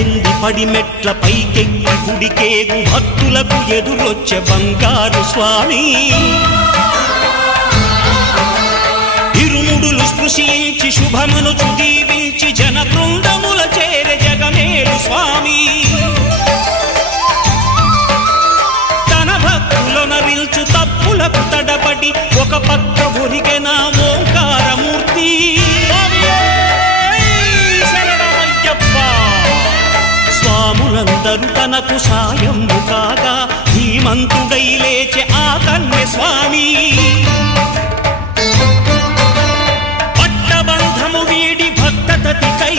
పల్లెంది పడిమెట్ల పైకెక్కి గుడికేగు భక్తులకు ఎదురొచ్చే బంగారు స్వామి ఇరుముడులు స్పృశించి శుభమనుచు దీవించి జన బృందముల చేరే జగమేలు స్వామి తన భక్తులొనరిల్చు తప్పులకు తడబడి ఒక పక్క ఒరిగెన ఓంకారమూర్తి స్వాములందరూ తనకు సాయము కాగా ధీమంతుడై లేచే ఆ కన్య స్వామి పట్టబంధము వీడి భక్తతతికై